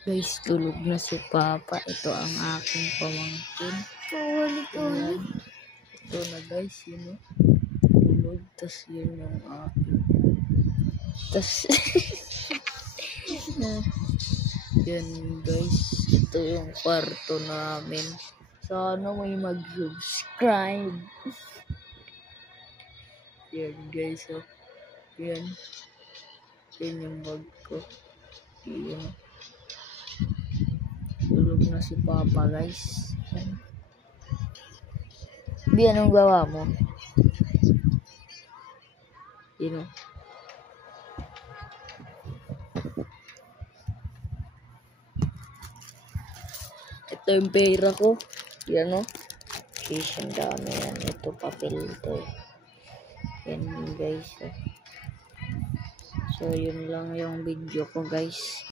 Guys, tulog na si Papa. Ito ang aking pamangkin. Paulit-ulit. Ito na guys, yun o. Tulog, tas yun yung aking. Tas, yan guys. Ito yung kwarto namin. Sana may mag-subscribe. Yan guys, oh. Yan. Yan yung bag ko. Yan. Tulog na si Papa guys. Yan. Bi, anong gawa mo? Yun o. Ito yung pera ko. Yan o. Fish, ang dami yan. Ito, papel ito. Yan guys. So, yun lang yung video ko guys.